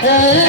No,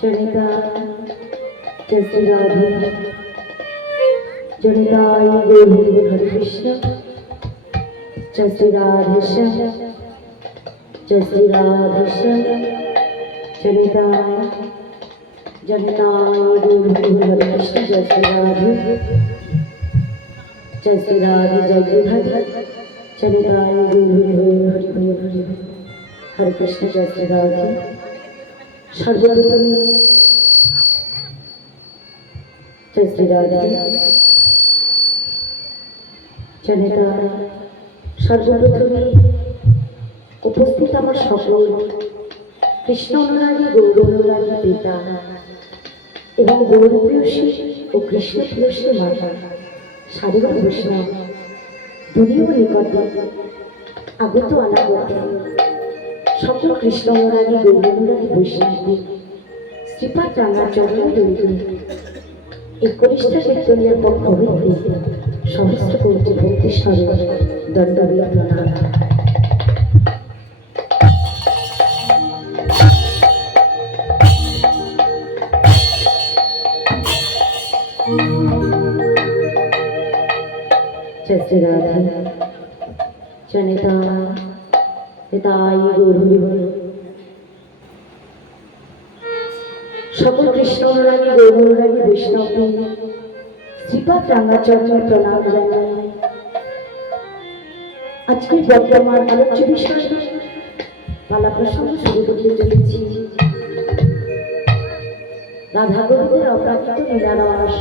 जनिता जैसे राधे जनिताय गौरी हरे कृष्ण जैसे राधेश्याम जैसे राधेश्याम जनिताय जनिताय गौरी हरे कृष्ण जैसे राधे जय हरे जनिताय गौरी हरे हरे कृष्ण जैसे राधे सर्वप्रथम जय श्री राधे जनिता सर्वप्रथमे उपस्थित आमार सकल कृष्ण अनुरागी गौर अनुरागी पिता एवं गौरप्रेयसी और कृष्ण प्रेयसी माता साधुवाद वैष्णव दुनिया निकटे আগত অনাগত সকল কৃষ্ণ অনুরাগী গৌর অনুরাগী বৈষ্ণবদের শ্রীপাদ রাঙার চরণ দরিদ্র এই কনিষ্ঠা কীর্তনের পক্ষ হইতে সহস্র কোটি ভক্তি স্বরূপ দণ্ডবীর প্রণাম। जय श्री राधे जनिता निताय गौर সকল কৃষ্ণ অনুরাগী গৌর অনুরাগী বৈষ্ণবদের শ্রীপাদ রাঙার চরণে প্রণাম জানাই। আজকের বর্তমান আলোচ্য বিষয় পালা প্রসঙ্গ শুরু করতে চলেছি রাধা গোবিন্দের অপ্রাকৃত লীলারস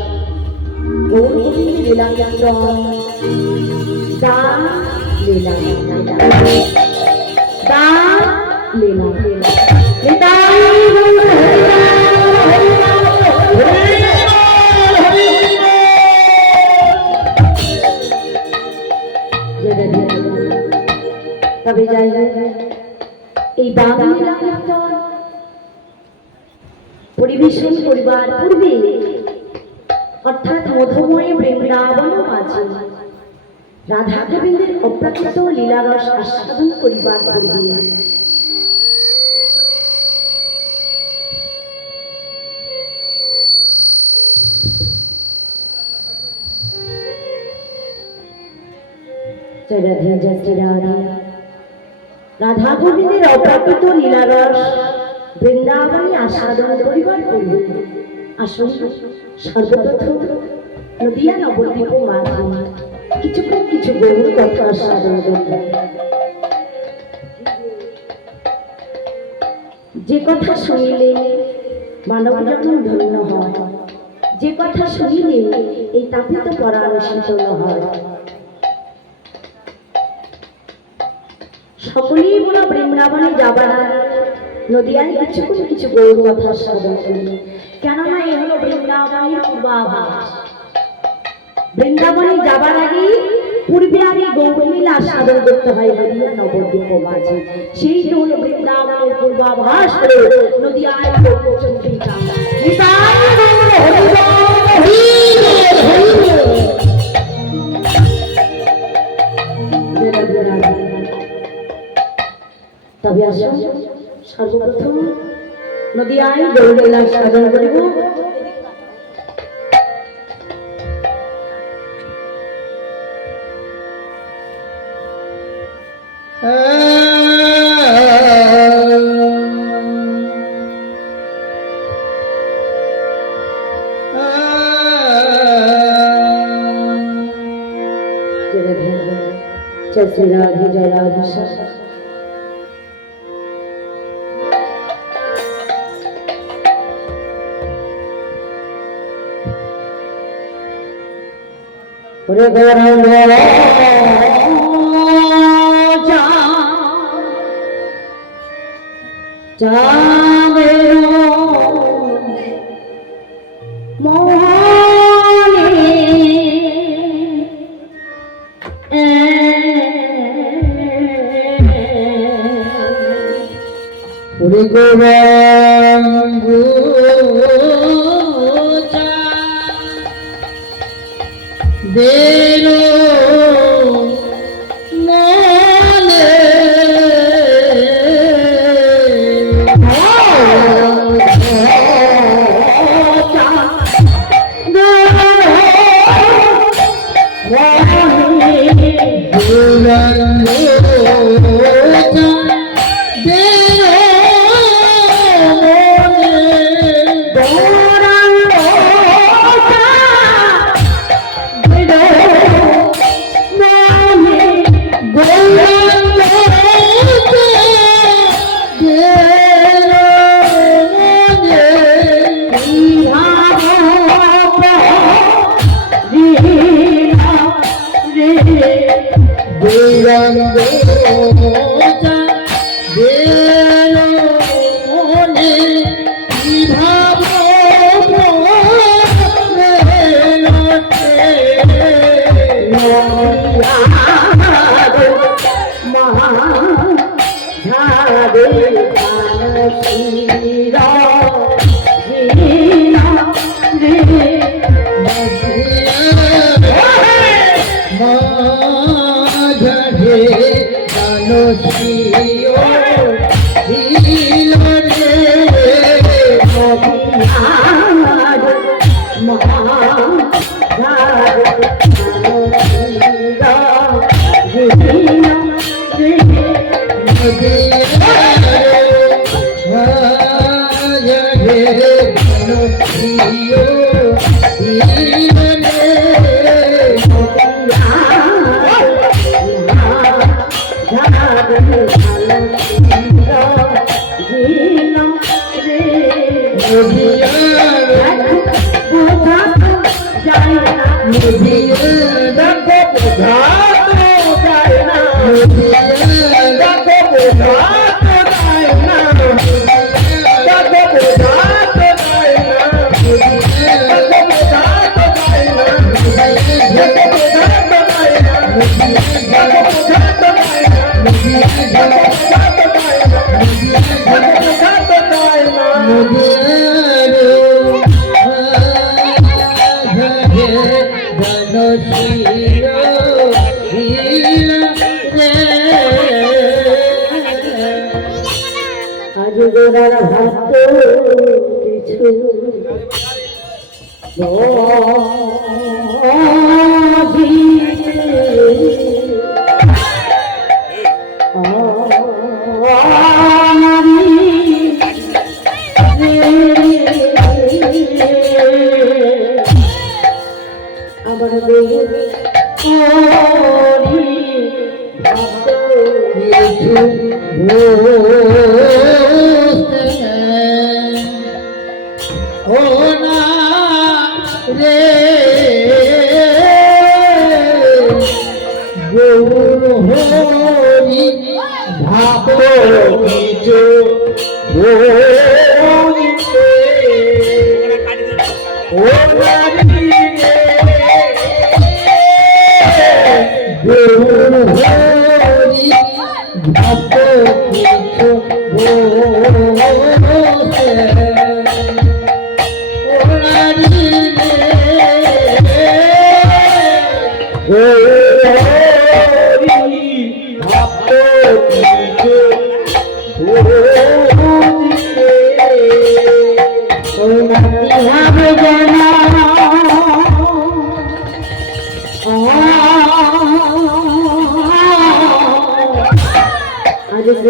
গৌর গোবিন্দের লীলা কীর্তন দান লীলা দান লীলা নিতাই তবে যাই এই দান লীলা কীর্তন পরিবেশন করিবার পূর্বে অর্থাৎ মধুময় বৃন্দাবন মাঝে রাধা গোবিন্দের অপ্রাকৃত লীলারস আস্বাদন করিবার পূর্বে जय राधे जय श्री राधे রাধা গোবিন্দের অপ্রাকৃত লীলারস বৃন্দাবনে আস্বাদন করিবার পূর্বে আসুন সর্বপ্রথম নদিয়া নবদ্বীপ মাঝে কিছুক্ষণ কিছু গৌর কথা আস্বাদন করতে। যে কথা শুনিলে মানব জন্ম ধন্য হয়, যে কথা শুনিলে এই তাপিত পরাণ শীতল হয়। সকলেই বলা বৃন্দাবনে যাবার আগে নদিয়ায় কিছুক্ষণ কিছু গৌর কথা সাধন করি, কেননা এ হলো বৃন্দাবনের পূর্বাভাস। বৃন্দাবনে যাবার আগে পূর্বে আগে গৌরলীলা সাধন করতে হয় নদিয়া নবদ্বীপ মাঝে। সেই তো হলো বৃন্দাবনের পূর্বাভাস করে নদিয়ায় চন্ডী তবে আসুন সর্বপ্রথম নদিয়ায় গৌরলীলা সাধন করিব। जय श्री राधे जय राधे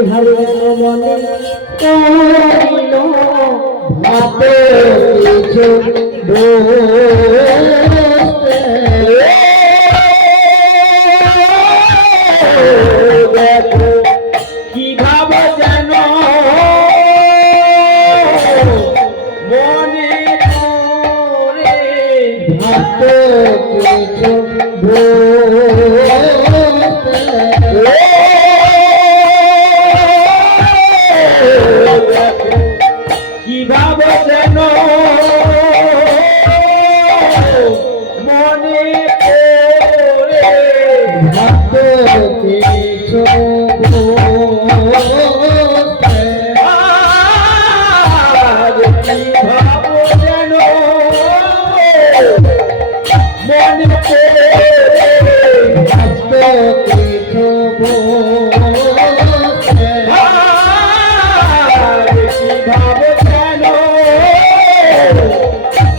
ভালো মনে করিল ভাবে কিছু কি ভাব যেন মনে করে ভাবে কিছু কিভাবে যেন মনে করে ভাবতে কিছু কিভাবে যেন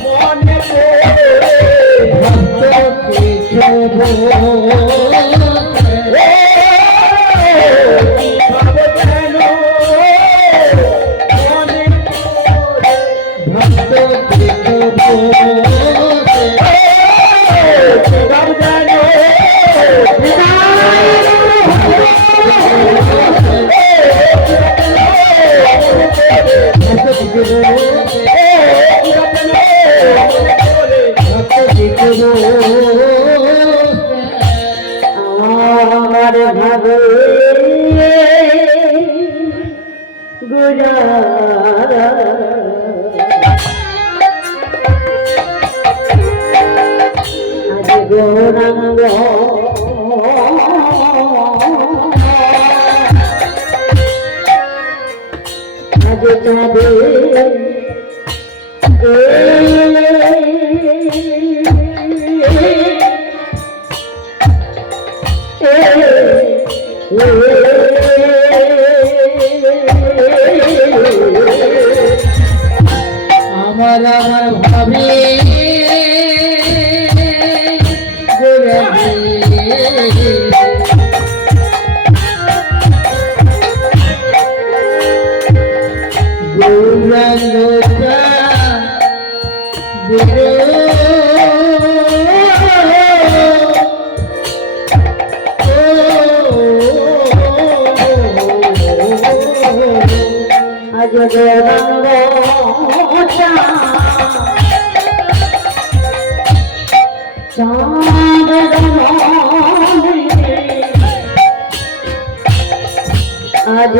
মনে করে ভাবতে কিছু আমার ভাবে গোরা আজ গৌরাঙ্গ আজ যাবে আমার আমার ভাবি আজ গৌরাঙ্গ চাঁদ আজ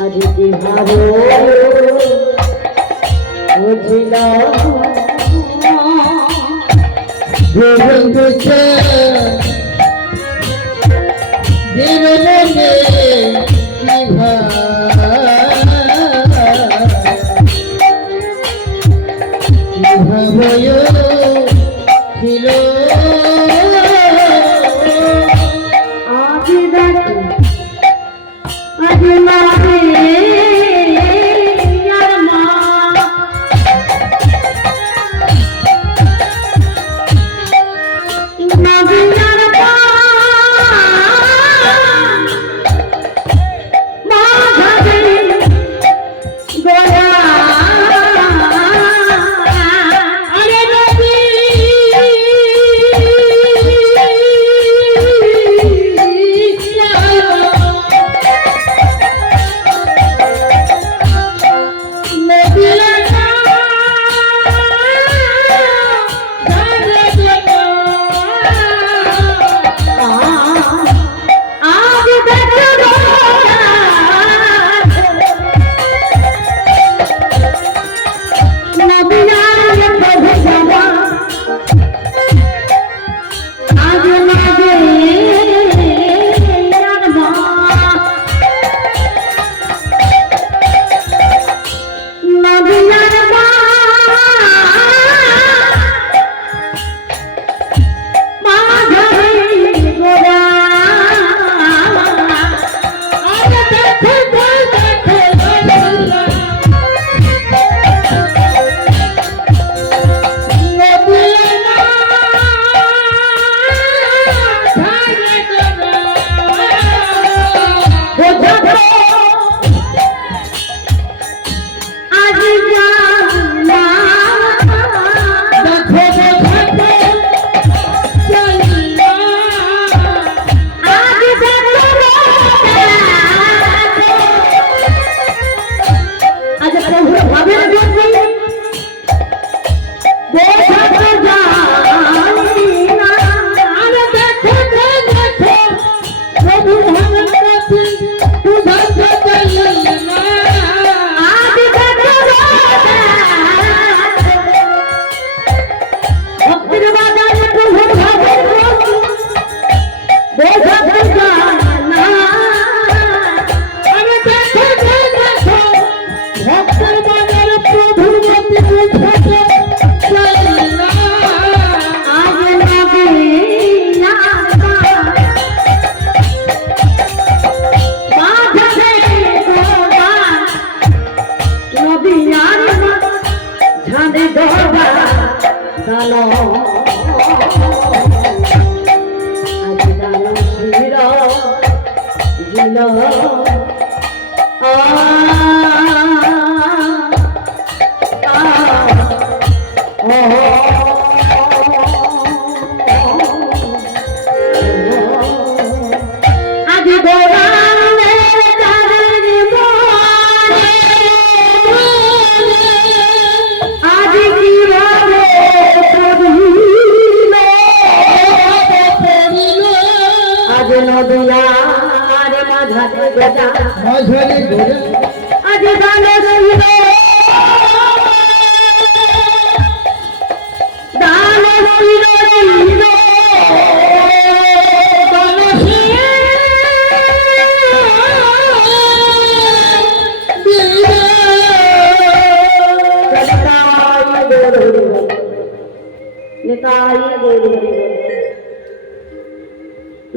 আজ ভাবো বুঝল না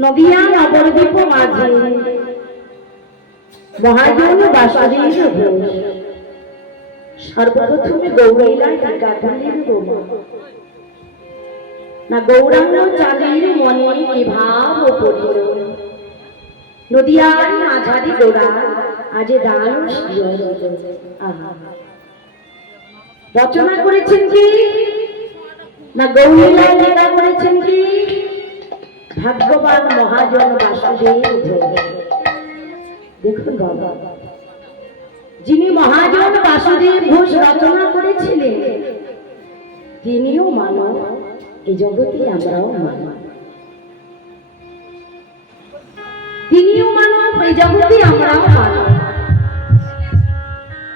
নদিয়া নবদ্বীপ মাঝে মহাজন বাসুদেব ঘোষ সর্বপ্রথমে গৌরীলায় টিকাখানির গোমা না গৌরাঙ্গ চাঁদের মনে কি ভাব পড়িল নদিয়ার মাঝারি গোড়া আজ দান রচনা করেছেন কি না গৌরীলায় টিকা করেছেন কি ভাগ্যবান মহাজন বাসুদেব ঘোষ। দেখুন বাবা, যিনি মহাজন বাসুদেব ঘোষ রচনা করেছিলেন তিনিও মানব, এই জগতে আমরাও মানব। তিনিও মানব, এই জগতে আমরাও মানব।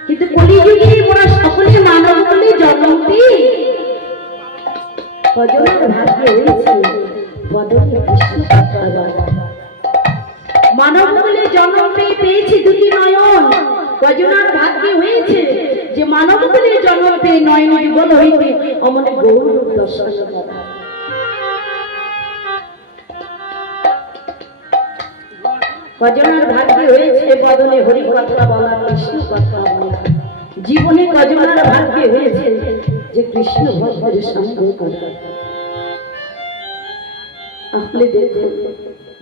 কিন্তু কলিযুগে ওরা সকলে মানব বলে জন্ম পেয়ে কজনের ভাগ্যে হয়েছে মানব বলে জন্ম পেয়েছি দুটি নয়ন, কজনার ভাগ্যে হয়েছে যে মানব বলে জন্ম পেয়ে নয়ন যুগল হইতে অমনে গৌর দর্শন করা। কজনার ভাগ্যে হয়েছে বদনে হরি কথা বলা, কৃষ্ণ কথা বলা। জীবনে কজনার ভাগ্যে হয়েছে যে কৃষ্ণ ভক্তের সঙ্গ করা। তাহলে দেখুন,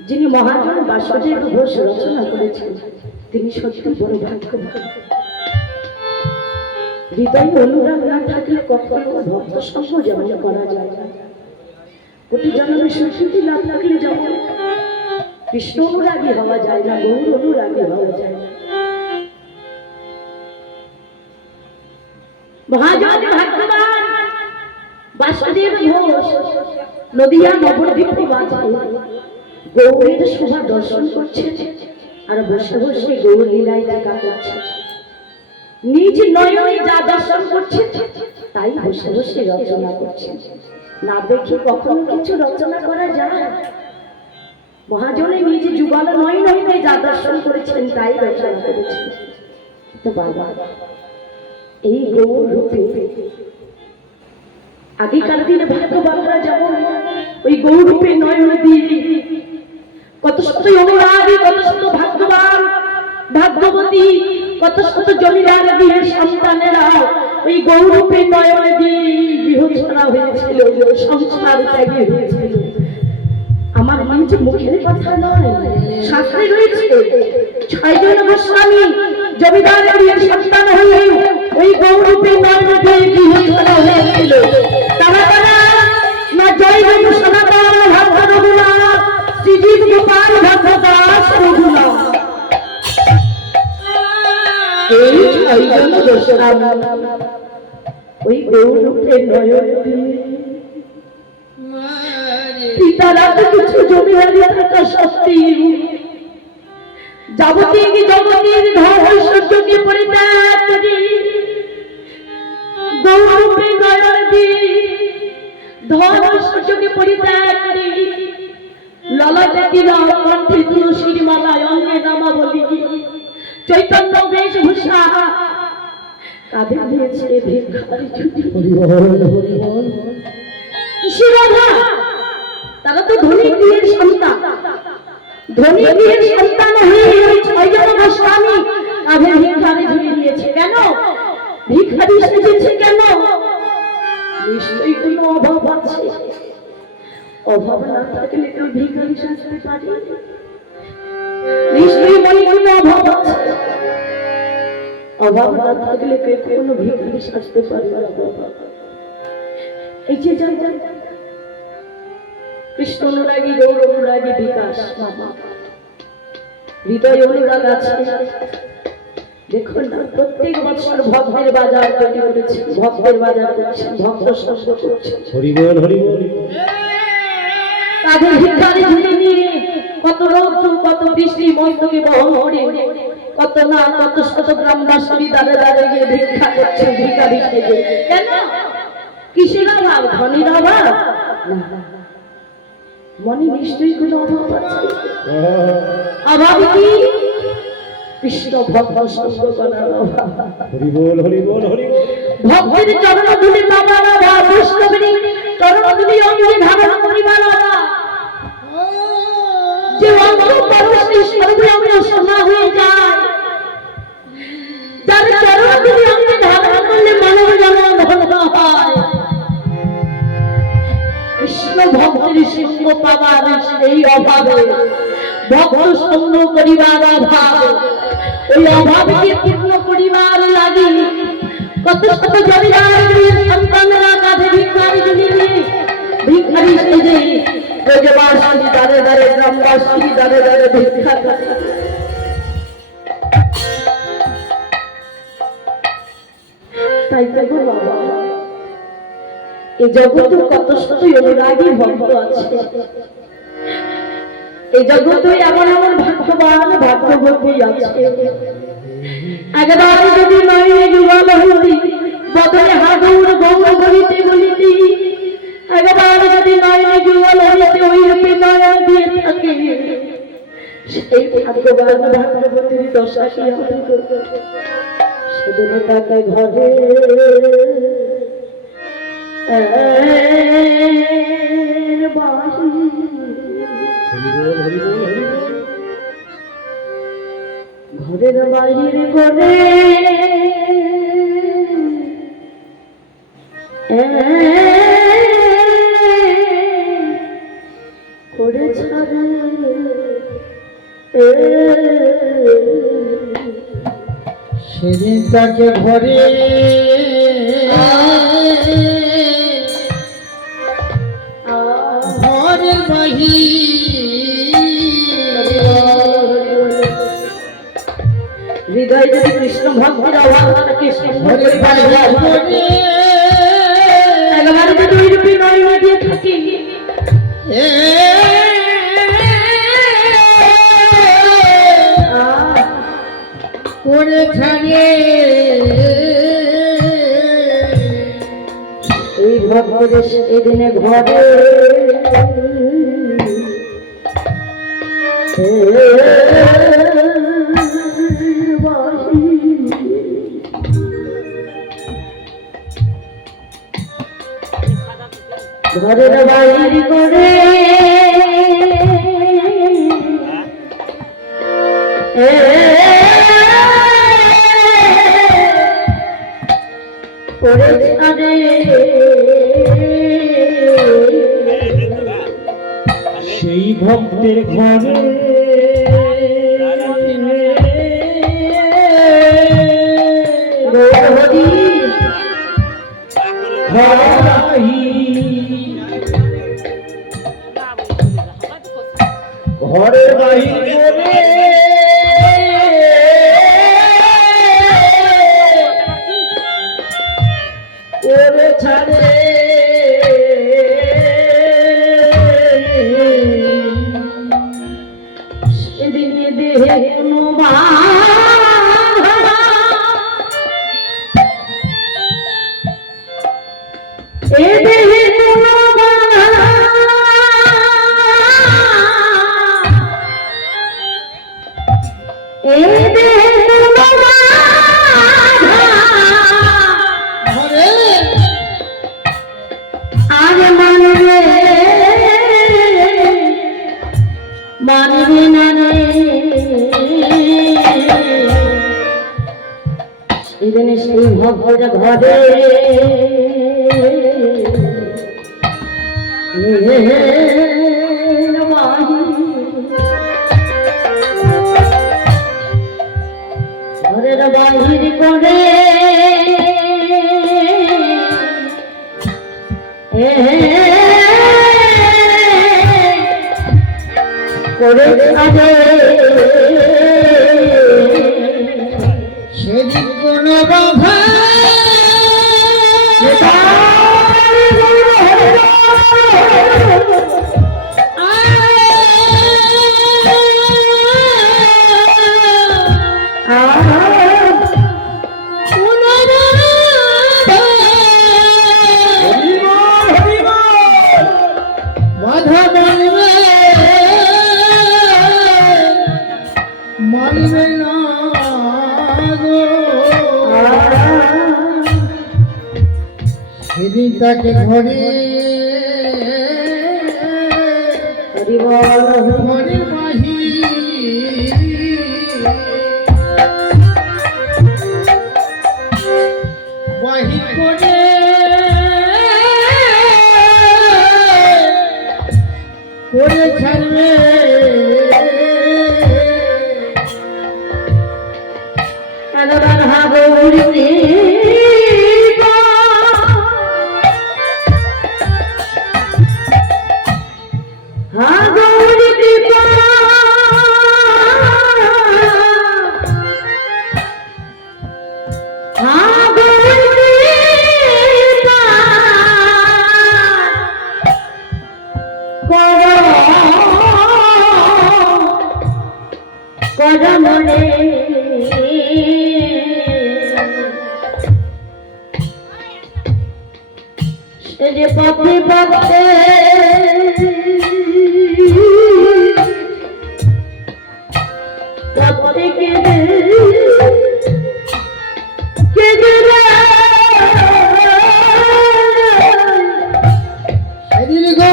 যিনি মহাজন বাসুদেব ঘোষ রচনা করেছেন তিনি সত্যি বড় ভাগ্যবান। হৃদয়ে অনুরাগ না থাকলে কখনো ভক্ত সঙ্গ যেমন করা যায় না, প্রতি জন্মের সুস্মৃতি না থাকলে যেমন কৃষ্ণ অনুরাগী হওয়া যায় না, গৌর অনুরাগী হওয়া যায় না। মহাজন ভাগ্যবান বাসুদেব ঘোষ নদিয়া নবদ্বীপ মাঝে গৌরের শোভা দর্শন করছে আর বসে বসে গৌর লীলায় টিকা করছে। নিজ নয়নে যা দর্শন করছে তাই বসে বসে রচনা করছে। না দেখে কখনো কিছু রচনা করা যায়? মহাজনে নিজ যুগল নয়ন হইতে যা দর্শন করেছেন তাই রচনা করেছেন। তো বাবা, এই গৌর রূপে আগেকার দিনে ভাগ্যবানরা যেমন ওই গৌরূপে নয়ন দিয়ে কত শত অনুরাগী, কত শত ভাগ্যবান ভাগ্যবতী, কত শত জমিদার দিয়ে সন্তানেরা ওই গৌরূপে নয়ন দিয়ে গৃহ ছাড়া হয়েছিল, সংসার ত্যাগী হয়েছিল। আমার নিজ মুখের কথা নয়, শাস্ত্রে রয়েছে 6 জন গোস্বামী জমিদারের সন্তান হয়ে ওই গৌরূপে নয়নদের গৃহে চলা হয়েছিল। তারা তারা না জয়দেব সনাতন ভক্ত রঘুনাথ, শ্রীজিৎ গোপাল ভক্ত দাস রঘুনাথ, এই 6 জন গোস্বামী ওই গৌরূপে নয়ন পিতারা তো কিছু জমি হারিয়ে থাকা সত্ত্বেও যাবতীয় জগতের ধন ঐশ্বর্যকে পরিত্যাগ করে গৌরূপে নয়ন দিয়ে ধন ঐশ্বর্যকে পরিত্যাগ করে ললাটে তিলক, কণ্ঠে তুলসীর মালায়, অঙ্গে নামাবলী, চৈতন্য বেশভূষা, কাঁধে দিয়েছে ভিক্ষার ঝুলি। কিসের অভাব? তারা তো ধনী গৃহের সন্তান, ধনী গৃহের সন্তান হয়ে ওই 6 জন গোস্বামী কাঁধে ভিক্ষার ঝুলি নিয়েছে। কেন ভিখারি সেজেছে? কেন? নিশ্চয়ই কোনো অভাব আছে। অভাব না থাকলে তো ভিখারি সাজতে পারি। নিশ্চয়ই মনে কোনো অভাব আছে। অভাব না থাকলে কোনো ভিখারি সাজতে পারি না। এই যে কৃষ্ণ অনুরাগী, গৌর অনুরাগী বিকাশ হৃদয় অনুরাগ আছে। দেখুন না, প্রত্যেক বছর ভক্তের বাজার তৈরি করেছে, ভক্তের বাজার করছে, ভক্ত সঙ্গ করছে। হরি বল, হরি বল। তাদের ভিক্ষারি ঝুলি নিয়ে কত রৌদ্র, কত বৃষ্টি মস্তকে বহন করে, কত না কত শত গ্রামবাসী দাঁড়ে দাঁড়ে গিয়ে ভিক্ষা করছে ভিখারি সেজে। কেন? কিসের অভাব? ধনীর অভাব না, মনে নিশ্চয়ই কোনো অভাব আছে। অভাব কি? কৃষ্ণ ভক্ত সঙ্গ করার অভাব। হরি বল, হরি বল, হরি বল। ভক্তের চরণ ধুলি পাবার অভাব, বৈষ্ণবের চরণ ধুলি অঙ্গে ধারণ করিবার অভাব। যে অঙ্গ পরশে সর্বে অঙ্গ সোনা হয়ে যায়, যার চরণ ধুলি অঙ্গে ধারণ করলে মানব জন্ম ধন্য হয়। কৃষ্ণ ভক্তের সঙ্গ পাবার সেই অভাবে, ভক্ত সঙ্গ করিবার অভাব, ওই অভাবকে পূর্ণ করিবার লাগি কত শত জমিদার গৃহের সন্তানেরা কাঁধে ভিক্ষারি ঝুলি নিয়ে ভিখারি সেজে ব্রজবাসী দাঁড়ে দাঁড়ে, গ্রামবাসী দাঁড়ে দাঁড়ে ভিক্ষা করে। তাই তো বাবা, এই জগতে কত শত অনুরাগী ভক্ত আছে। এই জগতে এমন এমন ভাগ্যবান ভাগ্যবতী আছে। একবার যদি নয়নে যুগল হইতি, বদলে হাগুর গৌর বলিতে বলিতি, একবার যদি নয়নে যুগল হইতে ওই রূপে নয়ন দিয়ে থাকে, সেই ভাগ্যবান ভাগ্যবতীর দশা কি হবে? সেদিন তাকে ঘরে ঘরের বাহির করে করে ছাড়ে সেদিন তাকে ঘরে ঘরের বাহির হৃদয় যদি কৃষ্ণ ভক্তের অভাব থাকে, একবার যদি ওই রূপে নয়ন দিয়ে থাকে, করে থাকে এই ভক্তদের সেদিনে ঘরে ঘরের বাইর করে করে ছাড়ে সেই ভক্তের ঘরে ঘরে বাহির করে ওরে ছাড়ে সেদিনে দেহে কোনো এ দেহে কোনো এ দেহে কোনো আজ মানবে মানবে না রে সেদিন সেই ভক্তের ঘরে ঘরের বাহির করে করে ছাড়ে সেদিন কোন বাধা বাধা মানবে না গো। সেদিন তাকে ঘরে ঘরে বাহি করে করে ছাড়বে মনে সে যে পথে পথে পথে কেঁদে কেঁদে সেদিন গো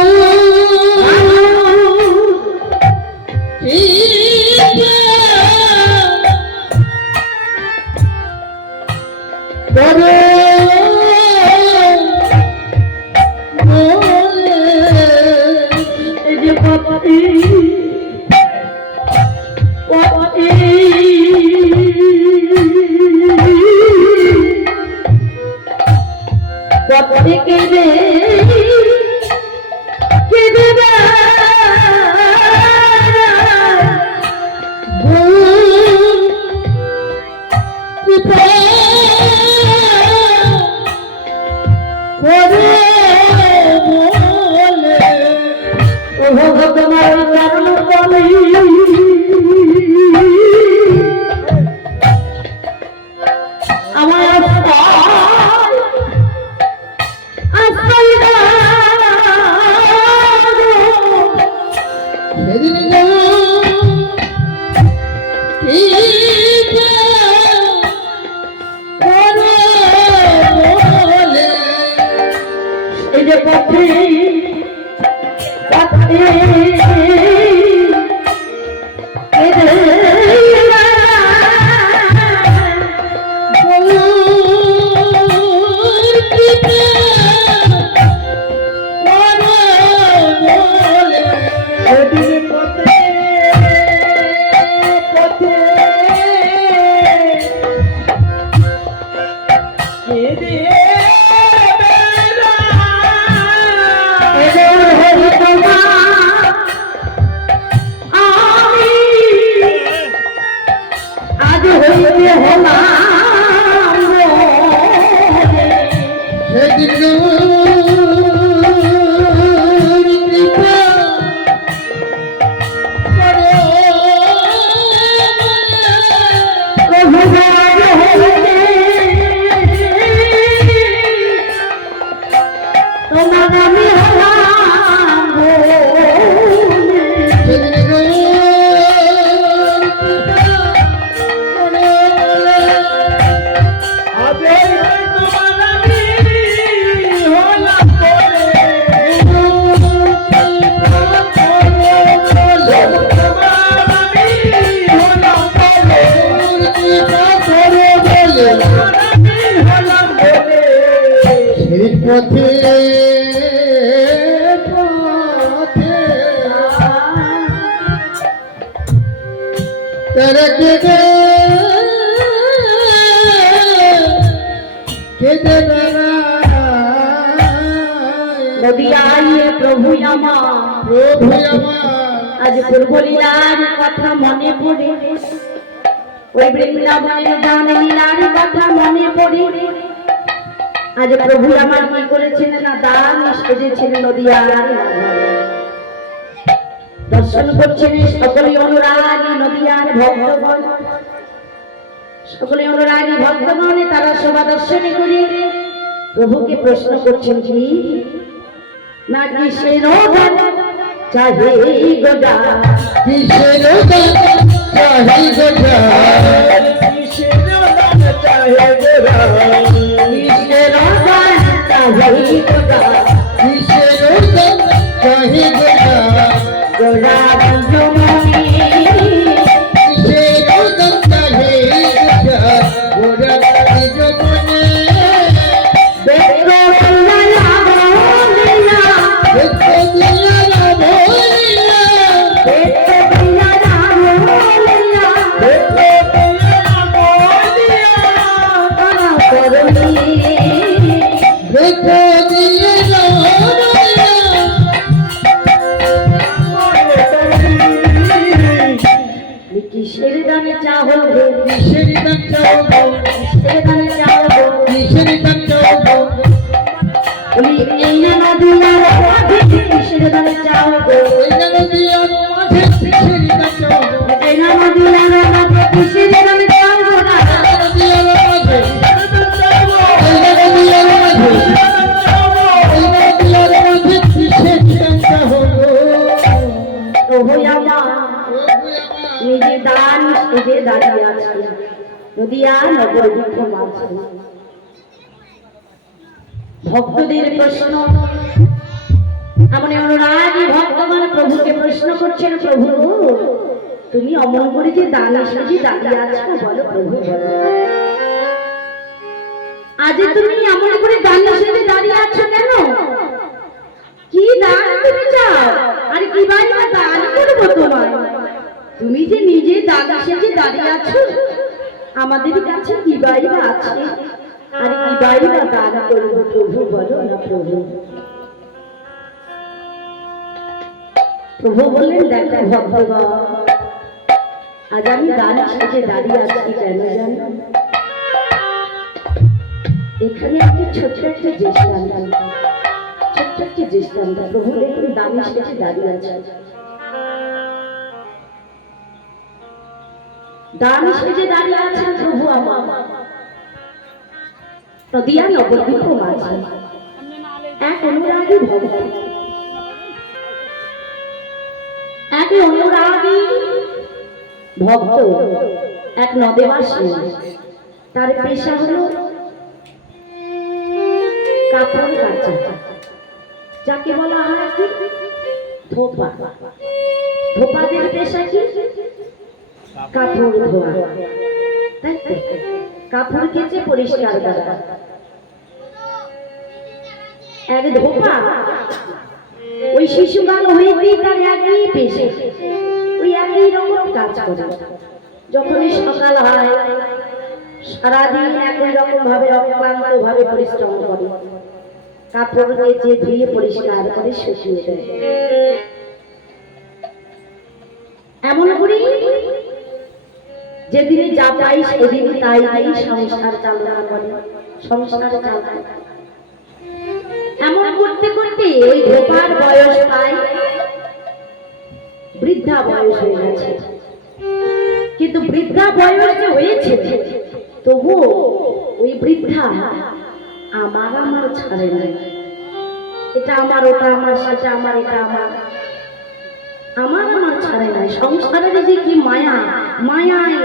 কেঁদে কেঁদে তোমার কারণ বলে আমার সেদিন এই যে পথে পথে সেদিন তারা কেঁদে কেঁদে বেড়ায়। নদিয়ায় প্রভু আমার, প্রভু আমার আজ পূর্বলীলার কথা মনে পড়ে, ওই বৃন্দাবনের গান লীলার কথা মনে পড়ে। আজ প্রভু আমার কি করেছিলেন না, দান সেজেছিলেন নদিয়ার দর্শন করছেন সকলে অনুরাগী নদিয়ার ভক্তগণ। সকলে অনুরাগী ভক্তগণ তারা শোভা দর্শন করে প্রভুকে প্রশ্ন করছেন কি না কিসের চাহে গোজা, কিসের চাহি গোজা, কিসের চাহে গোজা, কিসের চাহে গোজা, কিসের চাহি গোজা, গোজা জমনি কিসের চাহি গোজা, গোজা জমনে বেত্র কল্যাণা বলিয়া, বেত্র দিয়া বলিয়া, বেত্র কল্যাণা বলিয়া, বেত্র দিয়া বলিয়া, তারা করুণী বেত্র দিয়া বলিয়া, কিসের দানে চাহো গো, কিসের দান চাও গো, কিসের দানে চাহো গো, কিসের দান চাও গো, বলি এই না নদিয়ার মাঝে কিসের দানে চাহো গো, ওই যেন দিয়ার মাঝে কিসের দান চাও গো, এই না নদিয়ার মাঝে কিসের দানে চাহো গো না, দিয়ার মাঝে ওই যেন দিয়ার মাঝে ওই যেন দিয়ার মাঝে কিসের দান চাও গো। প্রভু আমার প্রভু আমার নিজে দান সেজে দাঁড়িয়ে আছে নদিয়া নগর বৃক্ষ মাঝে। ভক্তদের প্রশ্ন, এমন অনুরাগী ভক্তগণ প্রভুকে প্রশ্ন করছেন, প্রভু তুমি অমন করে যে দান সেজে দাঁড়িয়ে আছো বলো প্রভু বলো, আজ তুমি এমন করে দান সেজে দাঁড়িয়ে আছো কেন? কি দান তুমি চাও? আর কি বা দান করবো তোমার? তুমি যে নিজে দান সেজে দাঁড়িয়ে আছো, আমাদের কাছে কি বা আছে? আর কি বা দান করবো প্রভু বলো না প্রভু। প্রভু বললেন দেখো ভগবান, আজ আমি দান সেজে দাঁড়িয়ে আছি কেন জানো? এখানে একটি ছোট্ট একটা দৃষ্টান্ত, ছোট্ট একটি দৃষ্টান্ত। প্রভু দেখুন দান সেজে দাঁড়িয়ে আছে, দান সেজে দাঁড়িয়ে আছেন প্রভু আমার নদিয়া নবদ্বীপ মাঝে। এক অনুরাগী ভক্ত, এক অনুরাগী ভক্ত, এক নদেবাসী, তার পেশা হলো কাপড় কাচা, যাকে বলা হয় কি ধোপা। ধোপাদের পেশা কি? কাপড় ধোয়া, তাই তো? কাপড় কেচে পরিষ্কার করা। এক ধোপা ওই শিশুকাল হইতেই তার একই পেশা, ওই একই রকম কাজ করে। যখনই সকাল হয় সারাদিন একই রকম ভাবে অক্লান্ত ভাবে পরিশ্রম করে, কাপড় কেচে ধুয়ে পরিষ্কার করে শুকিয়ে দেয়। এমন করি যেদিনে যা পাই সেদিন তাই সংসার চালনা করে, সংসার চালায়। এমন করতে করতে ওই ধোপার বয়স পায়, বৃদ্ধা বয়স হয়ে গেছে। কিন্তু বৃদ্ধা বয়স যে হয়েছে তবু ওই বৃদ্ধা আমার ছাড়ে না। এটা আমার, ওটা আমার, সেটা আমার, এটা আমার, আমার ছাড়ে নাই। সংসারের যে কি মায়া, মায়ায়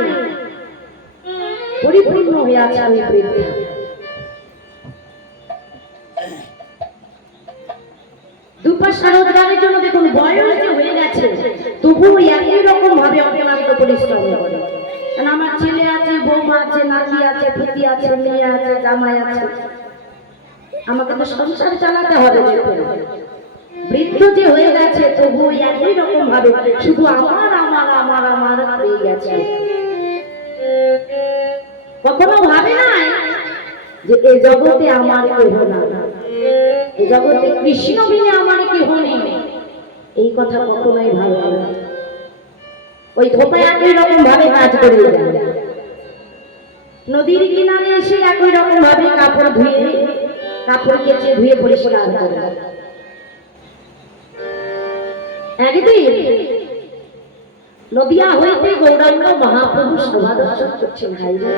পরিপূর্ণ হয়ে আছে ওই বৃদ্ধা। দুপাশা রোজগারের জন্য দেখুন বয়স যে হয়ে গেছে তবু একই রকম ভাবে অক্লান্ত পরিশ্রম করে। কারণ আমার ছেলে আছে, বৌমা আছে, নাতি আছে, পুতি আছে, মেয়ে আছে, জামাই আছে, আমাকে তো সংসার চালাতে হবে। বৃদ্ধ যে হয়ে গেছে তবু একই রকম ভাবে শুধু আমার আমার আমার আমার হয়ে গেছে। কখনো ভাবে না যে এই জগতে আমার কেহ না, এই জগতে কৃষ্ণ বিনে আমার কেহ নেই, এই কথা কখনোই ভাবে না। ওই ধোপা একই রকম ভাবে কাজ করে যায়, নদীর কিনারে এসে একই রকম ভাবে কাপড় ধুয়ে, কাপড় কেচে ধুয়ে পরিষ্কার করে। একদিন নদিয়া হইতে গৌরাঙ্গ মহাপ্রভু সভা দর্শন করছেন। ভাইরা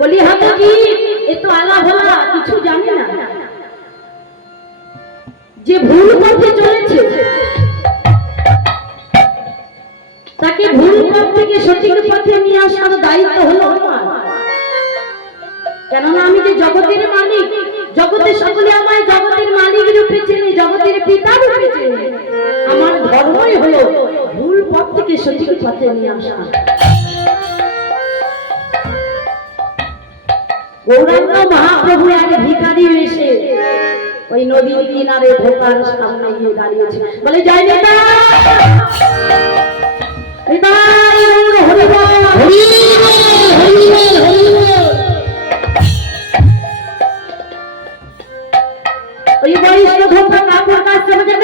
বলি হবে কি, এ তো আলা ভোলা কিছু জানে না, যে ভুল পথে চলেছে তাকে ভুল পথ থেকে সঠিক পথে নিয়ে আসার দায়িত্ব হলো আমার। কেননা আমি যে জগতের মালিক, জগতের সকলে আমায় জগতের মালিক রূপে চেনে, জগতের পিতা রূপে চেনে। আমার ধর্মই হলো ভুল পথ থেকে সঠিক পথে নিয়ে আসা। গৌরাঙ্গ মহাপ্রভু এক ভিখারি এসে ওই নদীর কিনারে ধোপার সামনে গিয়ে দাঁড়িয়েছে, বলে জয় নেতা, ওই বয়স্ক ধোপা কাপড় কাচতে বলছে,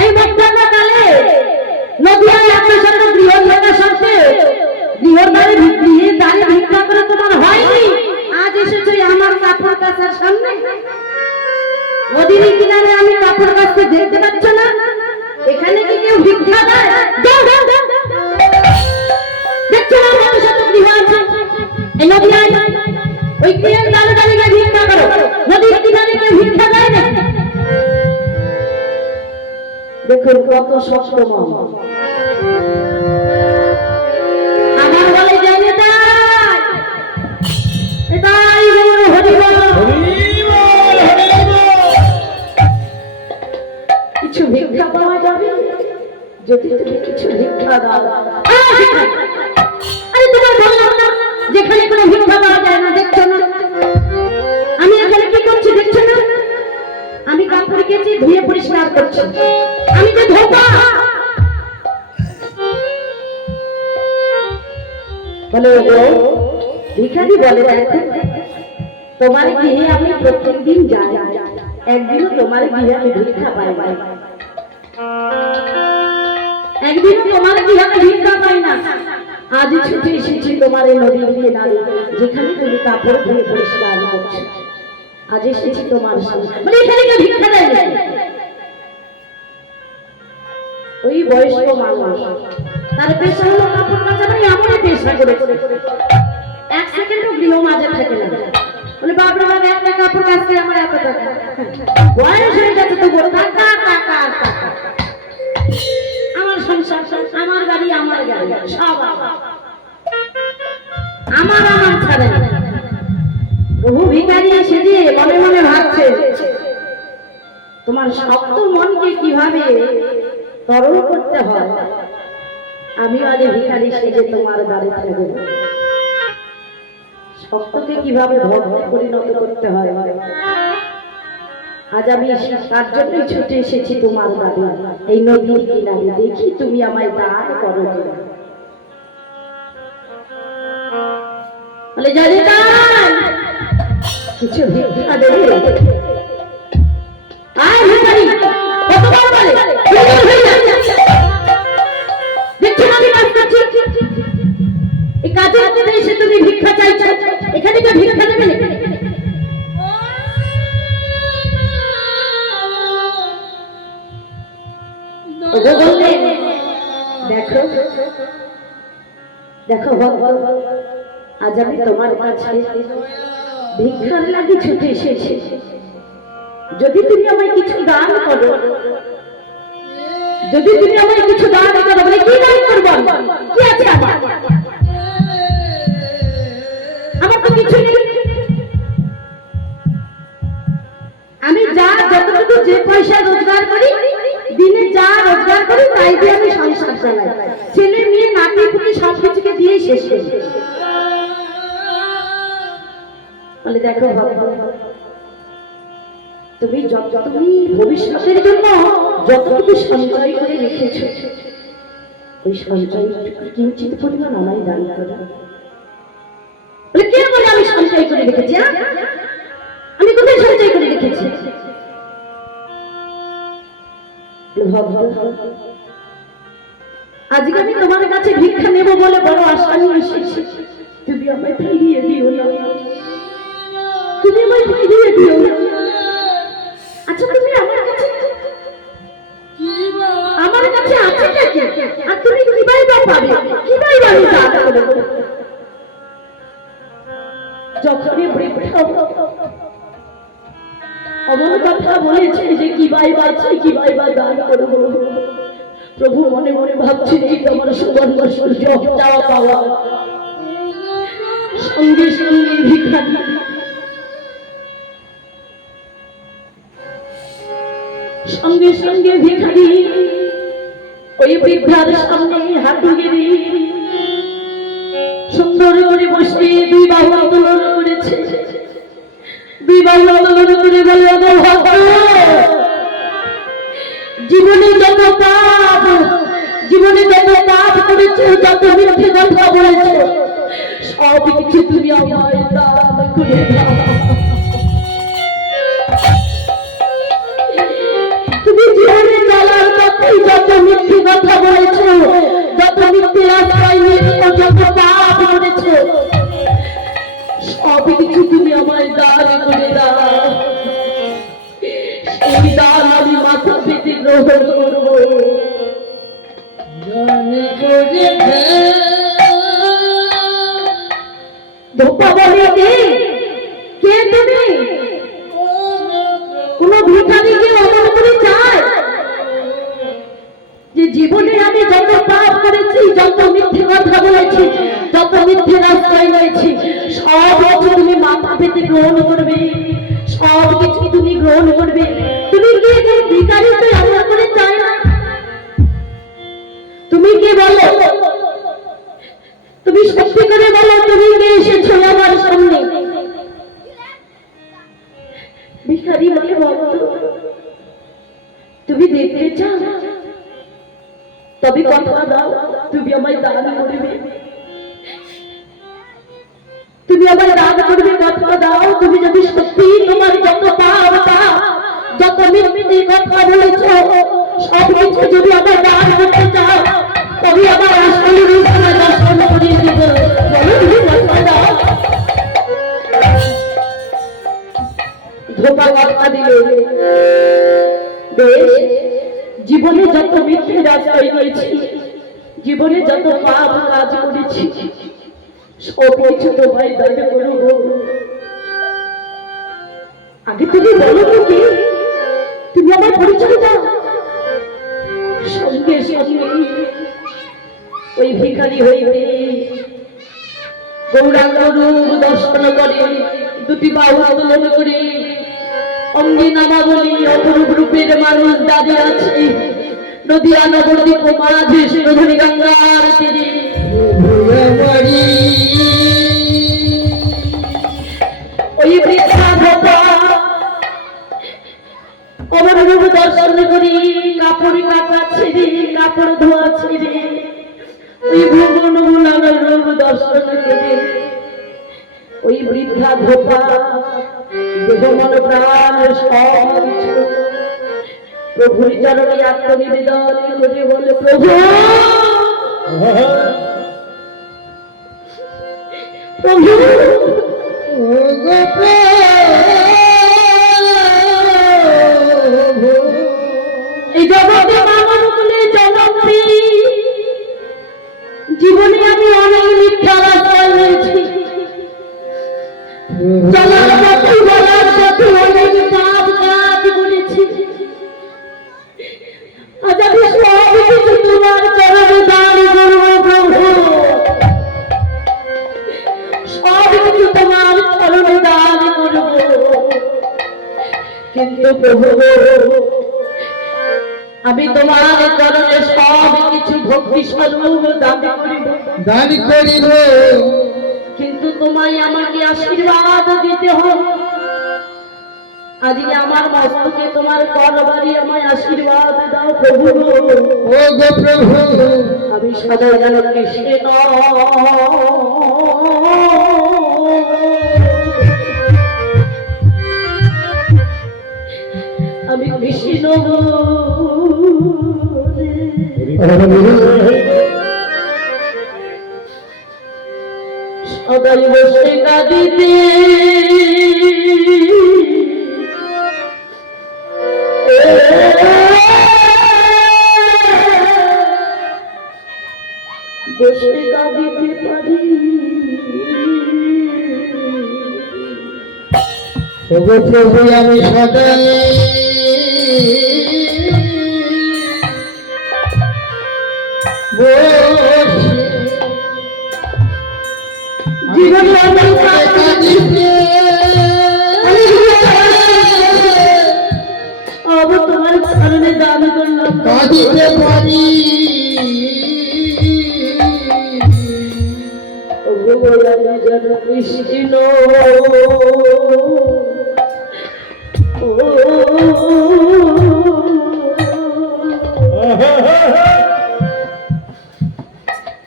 এই মধ্যাহ্ন কালে নদিয়ায় আপনার সাথে গৃহদারের সাথে গৃহদারে ভিক্ষা করে তোমার হয়নি, আজ এসেছে আমার কাপড় কাচার সামনে। নদীর কিনারে আমি কাপড় কাচতে দেখতে পাচ্ছ না? এখানে কি কেউ ভিক্ষা দেয়? দেখছো না আমার সাথে গৃহ আছে, এই নদিয়ায় ওই গৃহের দাঁড়ে দাঁড়িয়ে ভিক্ষা করো, নদীর কিনারে কেউ ভিক্ষা দেয় না। দেখুন কত শক্ত মন। আমার বলে যাই না, তাই কিছু ভিক্ষা পাওয়া যাবে যদি তুমি কিছু ভিক্ষা দাও। আরে তোমার বললাম না যেখানে কোনো ভিক্ষা পাওয়া যায় না, দেখছো না আমি এখানে কি করছি, দেখছো না আমি কাপড় কেচে ধুয়ে পরিষ্কার করছি, আমি যে ধোপা। বলে ভিখারি বলে, দেখো তোমার গৃহে আমি প্রত্যেকদিন যাই, একদিনও তোমার গৃহে আমি ভিক্ষা পাই, একদিনও তোমার গৃহে আমি ভিক্ষা পাই না। আজ ছুটে এসেছি তোমার এই নদীর কিনারে, যেখানে তুমি কাপড় ধুয়ে পরিষ্কার করছো, আজ এসেছি তোমার সামনে, মানে এখানে কেউ ভিক্ষা দেয় না। ওই বয়স্ক মানুষ, তার পেশা হলো কাপড় কাচা, মানে এমনই পেশা করে এক সেকেন্ডও গৃহ মাঝে থাকে না। বলে বাবরা বাবা একটা কাপড় কাচতে আমার এত টাকা, বয়স হয়ে গেছে তো টাকা টাকা টাকা, আমার সংসার, আমার গাড়ি, আমার গাড়ি সব আমার আমার ছাড়ে। বহু ভিখারি এসে দিয়ে মনে মনে ভাবছে তোমার শক্ত মনকে কিভাবে তরল করতে হয়। আমি আজ ভিখারি সেজে তোমার দ্বারে থাকবো, শক্তকে কিভাবে ভক্তে পরিণত করতে হয়। আজ আমি তার জন্যই ছুটে এসেছি তোমার দ্বারে, এই নদীর কিনারে, দেখি তুমি আমায় দান করো কিনা। বলে জানি না কিছু ভিক্ষা দেবে। আয় ভিখারি, কতবার বলে দেখছো আমি কাজ করছি, এই কাজের মধ্যে এসে তুমি ভিক্ষা চাইছো, এখানে কেউ ভিক্ষা দেবে? দেখো দেখো আজ আমি তোমার কাছে ভিক্ষার লাগি ছুটে এসেছি, যদি তুমি আমায় কিছু দান করো, যদি তুমি আমায় কিছু দান করো, বলে কি দান করবো, কি আছে আমার, আমার তো কিছু নেই। আমি যা যতটুকু যে পয়সা রোজগার করি, দিনে যা রোজগার করি তাই দিয়ে আমি সংসার চালাই, ছেলে মেয়ে নাতি পুতি সবকিছুকে দিয়ে শেষ করি। বলে দেখো তুমি তুমি ভবিষ্যতের জন্য যতটুকু সঞ্চয় করে রেখেছো, ওই সঞ্চয় কিঞ্চিত পরিমাণ আমায় দান করা। বলে কে বলে আমি সঞ্চয় করে রেখেছি? আমি কোথায় সঞ্চয় করে রেখেছি? আজকে আমি তোমার কাছে ভিক্ষা নেব বলে বড় আশা নিয়ে এসেছি, তুমি আমায় ফিরিয়ে দিও না, তুমি আমায় ফিরিয়ে দিও না। আচ্ছা তুমি আমার কাছে আছে নাকি? আর তুমি কিভাবে পাবে? কিভাবে আমি দান করব? যখনই বৃদ্ধ অমন কথা বলেছে যে কিভাবে বাঁচি, কিভাবে বা দান করবো, প্রভু মনে মনে ভাবছি এই তোমার সুবর্ণ সূর্য চাওয়া পাওয়া। সঙ্গে সঙ্গে ভিখারি ওই বৃদ্ধার সামনে হাঁটু গেড়ে সুন্দর করে বসে দুই বাহু আন্দোলন করেছে। দুই বাহু আন্দোলন করে বলে, জীবনে যত পাপ করেছো, যত মিথ্যে কথা বলেছো, সব কিছু তুমি আমায় দান করে দাও। তুমি জীবনে চলার পথেই যত মিথ্যে কথা বলেছো, যত মিথ্যে আশ্রয় নিয়েছো, যত পাপ করেছো, সব কিছু তুমি আমায় দান করে দাও। সেই দান আমি মাথা পেতে গ্রহণ করবো। ধোপা বলে কে তুমি? কোন ভিখারিকে অমন করে চায় যে জীবনে আমি যত পাপ করেছি, যত মিথ্যে কথা বলেছি, যত মিথ্যে রাস্তায় রয়েছি, সব কিছু তুমি মাথা পেতে গ্রহণ করবে, সব কিছু তুমি গ্রহণ করবে। তুমি কি একজন ভিখারিকে এমন করে চায় না? তুমি কে বলো? তুমি সত্যি করে বলো, তুমি কে এসেছো আমার সামনে? ভিখারি বলে, বলো তুমি দেখতে চাও? তবে কথা দাও, তুমি আমায় দান করবে। তুমি আমায় দান করবে, কথা দাও। তুমি যদি সত্যি তোমার যত পাপ, যত মিথ্যে কথা বলেছো, সব কিছু যদি আমায় দান করতে চাও, তবে আমার আসলে রূপের দর্শন করিয়ে দিব। বলো তুমি কথা দাও। ধোপা কথা দিলে, বেশ, জীবনে যত মিথ্যে রাস্তায় রয়েছি, জীবনে যত পাপ কাজ করেছি, সব কিছু তোমায় দান করবো। আগে তুমি বলো তো কি? তুমি আমার পরিচয় দাও। সঙ্গে সঙ্গে ওই ভিখারি হইতে গৌরাঙ্গ রূপ দর্শন করে, দুটি বাহু আন্দোলন করে অঙ্গে নামাবলী অপরূপ রূপের মানুষ দাঁড়িয়ে আছে নদিয়া নবদ্বীপ মাঝে শিরোধনী গঙ্গার তীরে। ওই বৃদ্ধা ভোপা অপরূপ দর্শন করি, কাপড় কাটা ছেড়ে, কাপড় ধোয়া ছেড়ে, ওই ভুবন ভুলানোর রূপ দর্শন করে ওই বৃদ্ধা ভোপা দেহ মন প্রাণ সব কিছু প্রভুর চরণে আত্মনিবেদন করে বলে, প্রভু প্রভু এই জগতে মানব বলে জগতে জীবনে আমি অনেক মিথ্যা রাস্তায় রয়েছি, চলার পথে বলার পথে অনেক পাপ কাজ করেছি। আজ আমি সব কিছু তোমার চরণে দান করবো প্রভু, সব কিছু তোমার চরণে দান করবো। কিন্তু প্রভু আমি তোমার চরণে সব কিছু ভক্তি স্বরূপ দান করিব, কিন্তু তোমায় আমাকে আশীর্বাদ দিতে হবে। আজকে আমার মস্তকে তোমার করবারি আমায় আশীর্বাদ দাও প্রভু। ও গো প্রভু আমি সদা যেন কৃষ্ণ আমি কৃষ্ণ সদাই বসে গাদিতে বসে গাদিতে পারি ওগো প্রভু আমি সদাই জীবন তোমার কারণে দাবি করলাম কাঁদিতে পারি যেন কৃষ্ণ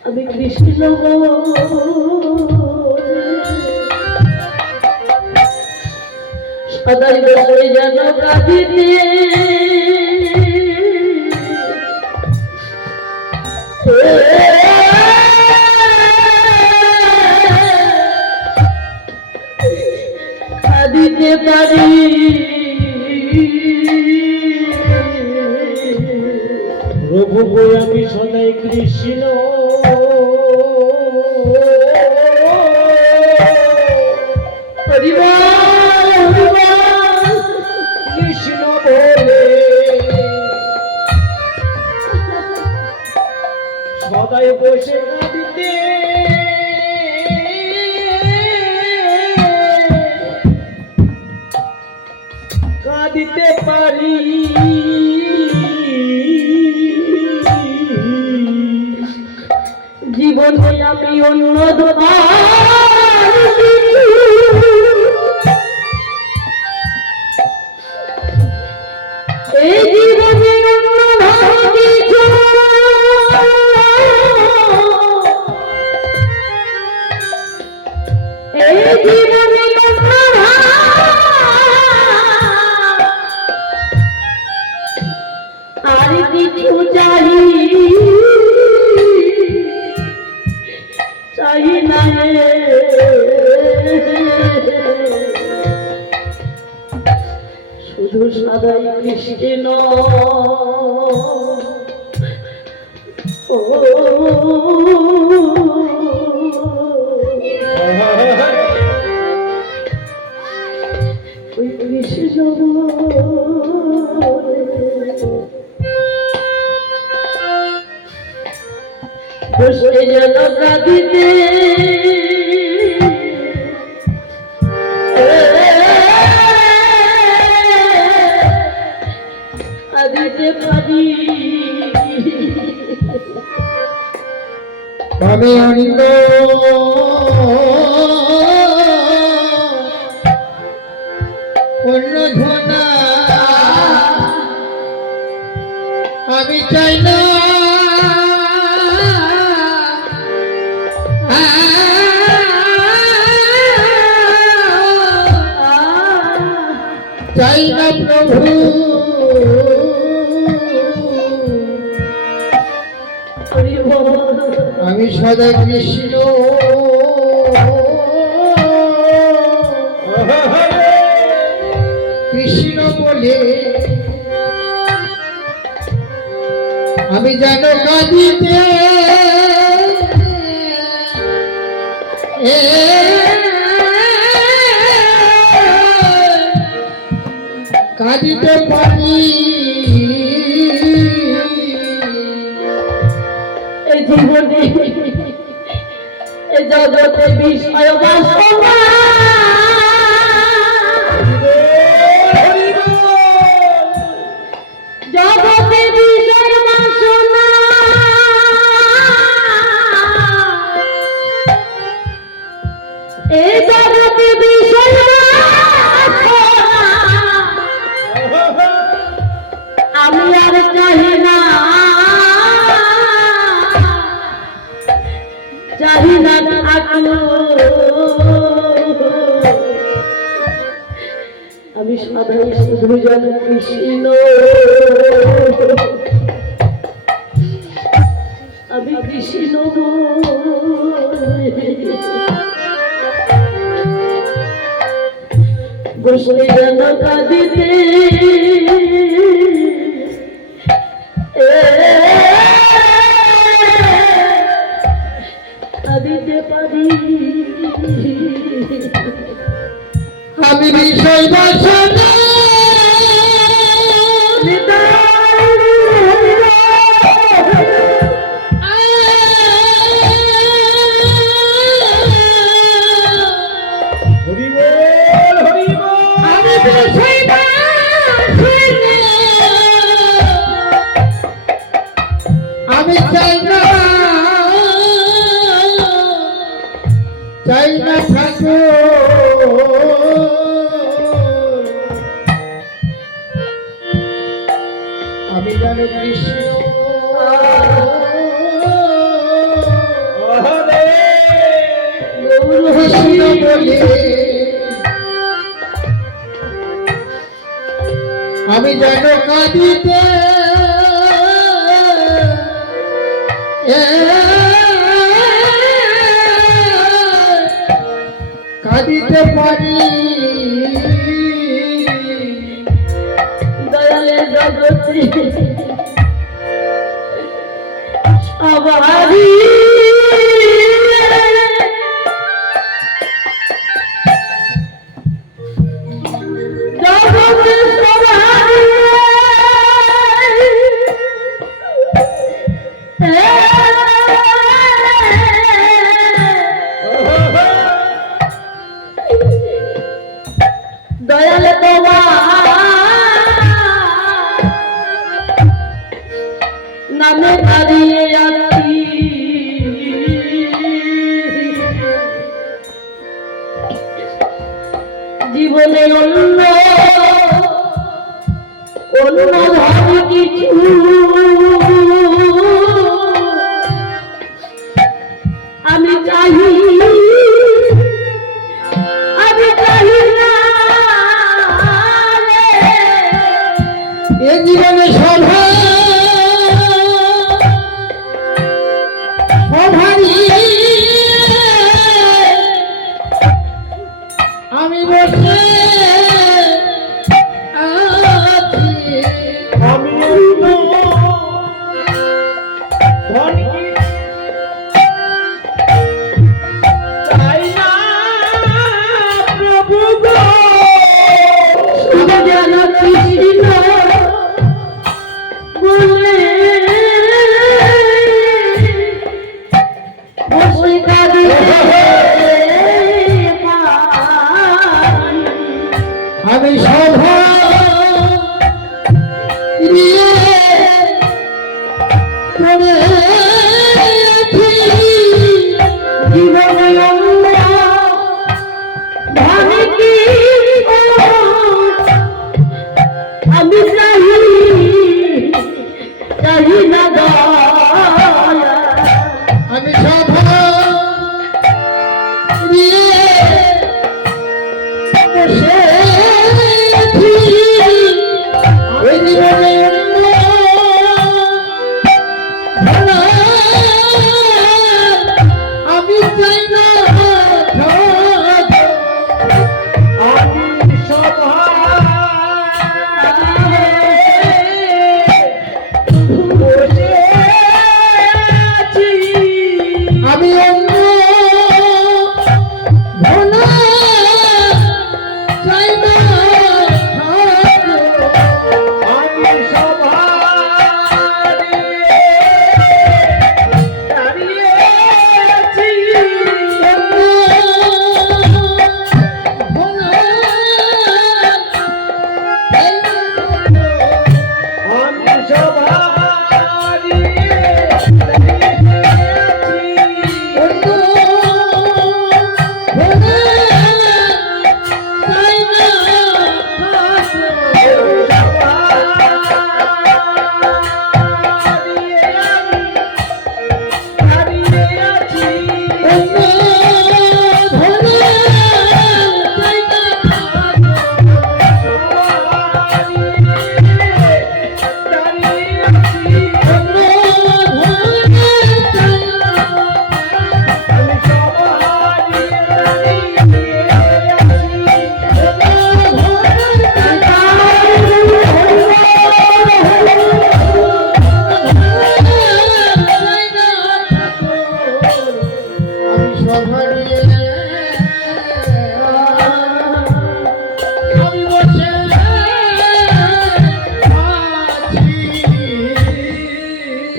আমি কৃষ্ণ সদাই বসে যেন কাঁদিতে কাঁদিতে পারি প্রভু গো আমি সদাই কৃষ্ণ কৃষ্ণ বলে সদাই বসে কাঁদিতে কাঁদিতে পারি জীবনে আমি অন্য এই জীবনে অন্য এই জীবনে আর কিছু চাই না শুধু সদাই কৃষ্ণ ও ওই কৃষ্ণ বসে যেন কাঁদিতে কাঁদিতে পারি আমি অন্য অন্য ধনা আমি চাই না চাই না প্রভু আমি সদা কৃষ্ণ কৃষ্ণ বলে আমি যেন কাঁদিতে কাঁদিতে পারি এই জীবনে এই জগতে বিষয় বাসনা জগতে বিষয় বাসনা এই জগতে বিষয় আমি আর চাহি না শুধু যেন কৃষ্ণ, আমি কৃষ্ণ বসে যেন কাঁদিতে কাঁদিতে পারি। আমি বিষয় বাসনা আমি চাই না ঠাকুর, আমি জানো কৃষ্ণ কৃষ্ণ বলে আমি জানো কাঁদিতে কাঁদিতে পারি। দয়ালে জগতে সবারই জগতে সবারই দয়ালে তোমার নামে দাঁড়িয়ে আছি, জীবনে অন্য ভাবে কিছু আমি চাহি, আমি চাহি না এ জীবনে সভারই আমি বসে আছি। আমি চাই না প্রভু গো, শুধু যেন কৃষ্ণ বলে বসে কাঁদিতে পাই। আমি সভা নিয়ে পড়ে আছি। জীবনে অন্য ভাবে কি আমি চাহি,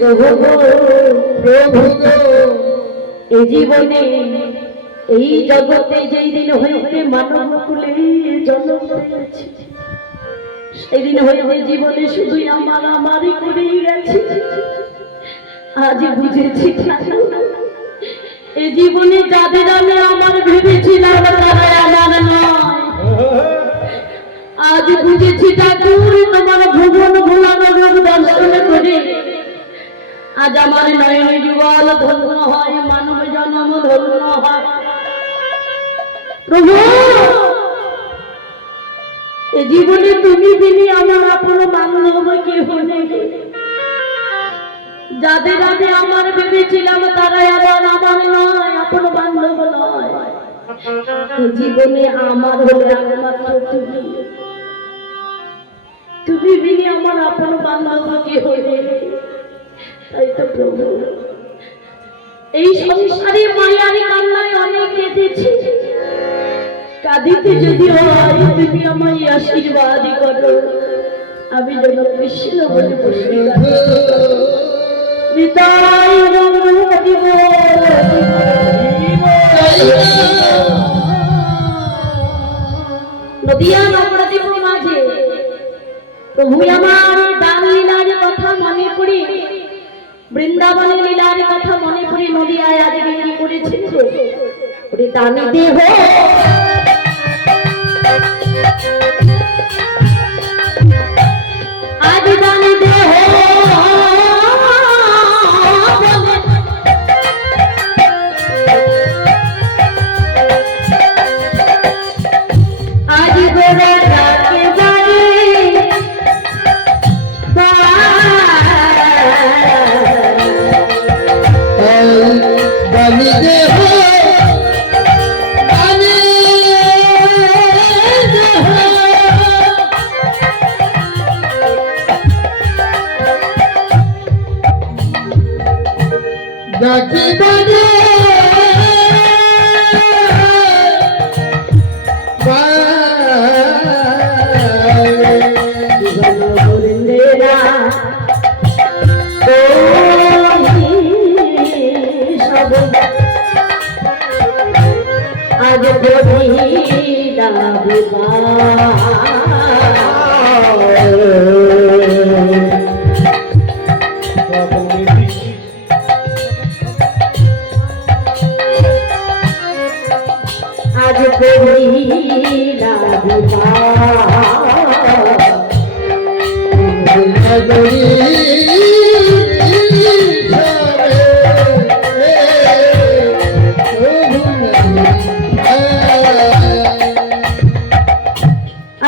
প্রভু গো, প্রভু গো, এই জীবনে এই জগতে যেই দিন হইতে মানব কুলে জন্ম পেয়েছি, সেই দিন হইতে জীবনে শুধুই আমার আমারই করেই গেছে। আজ বুঝেছি এই জীবনে যাদের আমি আমার ভেবেছিলাম তারা আমার নয়। আজ বুঝেছি ঠাকুর তোমার ভুবন ভোলানো রূপ দর্শন করে আজ আমার নয়ন যুগল ধন্য হয়, মানব জন্ম ধন্য হয়। প্রভু এ জীবনে তুমি বিনি আমার আপন বান্ধব কেহ নেই। যাদের আমি আমার ভেবেছিলাম তারাই আমার আমার নয়, আপন বান্ধব নয়। এ জীবনে আমার হলে একমাত্র তুমি, তুমি বিনি আমার আপন বান্ধব কেহ নেই। তাই তো প্রভু এই সংসারে মায়ারি কান্নায় অনেক কেঁদেছি, কাঁদিতে যদি হয় তুমি আমায় আশীর্বাদ করো, আমি যেন কৃষ্ণ বলে বসে বিদায় দিব। নদিয়া নবদ্বীপ মাঝে প্রভু আমার দান লীলার কথা মনে পড়ি, বৃন্দাবনের লীলার কথা মনে পড়ি। নদিয়ায় আজকে কি করেছিল ওরে দানি দেহ, আজ দানি দেহ আজ গোরা ডাকে বাড়ি বালি দেহ, বালি দেহ, ডাকি বাজে আজ আজ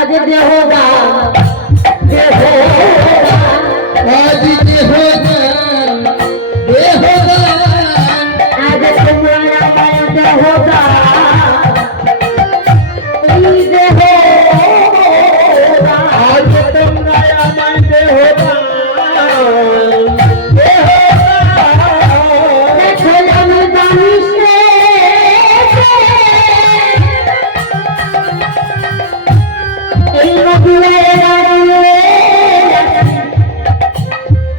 আজ দেহবা আজ দেহ দেহ আজ তোমার আমার দেহবা দেহ আজ তোমরা আমার দেহ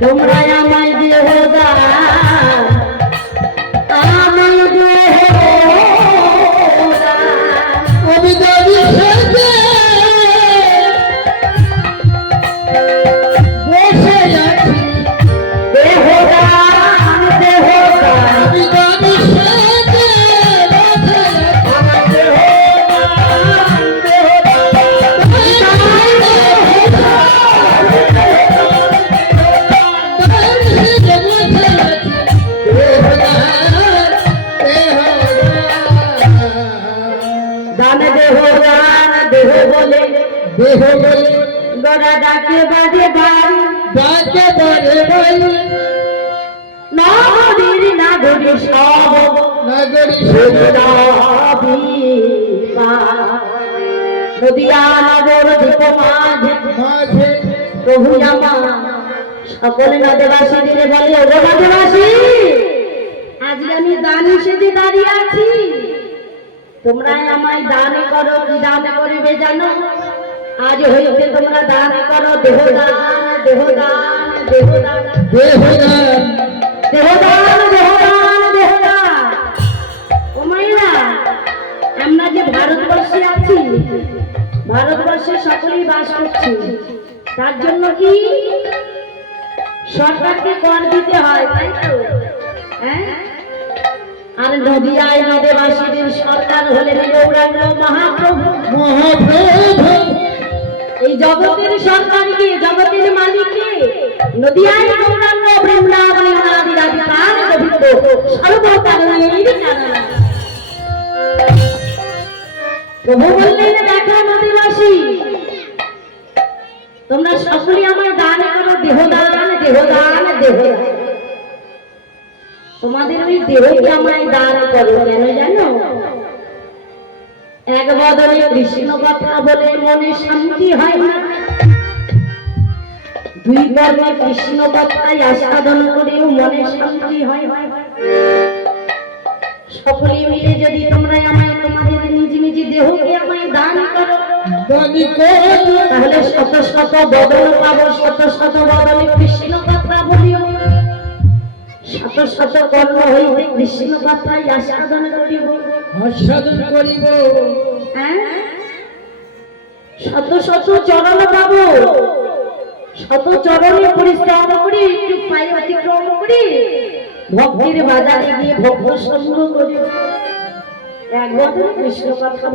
তোমরা আমায় দেহ আমায় দেহ আমি দাবি খেতে বসে আছি দেহদান দেহদান আমি দাবি খেতে বসে আছি দান দেহদান দেহ বলে দেহ বলে গড়া ডাকে বাজে বাড়ি ডাকে বারে বলে নগরীর নাগরী সব নগরী নদিয়া নগর দ্বীপ মাঝে মাঝে প্রভু আমার সকলে নদেবাসীদের বলে ওগো নদেবাসী, আজকে আমি দান হিসেবে দাঁড়িয়ে আছি, তোমরা আমায় দান করো। কি দান করিবে জানো? আজ হইতে তোমরা দান করো দেহদান দেহদান দেহদান দেহদান দেহদান দেহদান দেহদান। ও মাইরা, আমরা যে ভারতবর্ষে আছি, ভারতবর্ষে সকলেই বাস করছি, তার জন্য কি সরকারকে কর দিতে হয়, তাই তো? হ্যাঁ, আর নদিয়ায় নদেবাসীদের সরকার হলেন গৌরাঙ্গ মহাপ্রভু। মহাপ্রভু এই জগতের সরকারকে, জগতের মালিককে নদিয়ায় গৌরাঙ্গ বৃন্দাবনে অনাদিরাদিকাল গোবিন্দ সর্বকারণের কারণ। প্রভু বললেন, দেখো নদীবাসী, তোমরা সকলে আমায় দান করো, দেহদান দেহদান দেহদান। তোমাদের ওই দেহকে আমায় দান করো, কেন জানো? এক বদলে কৃষ্ণ কথা বলে মনে শান্তি হয় না, দুই বদলে কৃষ্ণ কথায় আস্বাদন করেও মনে শান্তি হয়। সকলে মিলে যদি তোমরা আমায়, তোমাদের নিজ নিজ দেহকে আমায় দান করো, দানি করো তাহলে শত শত বদল পাবো, শত শত বদলে কৃষ্ণ কথা বলিও, শত শত কর্ম হইতে কৃষ্ণ কথায় আস্বাদন করিব। আস্বাদন করিব হ্যাঁ, শত শত চরণ পাবো, শত চরণে পরিশ্রম করি, একটু পায়ে অতিক্রম করি, ভক্তির বাজারে গিয়ে ভক্ত সংগ্রহ করি, এক বদলে কৃষ্ণ কথা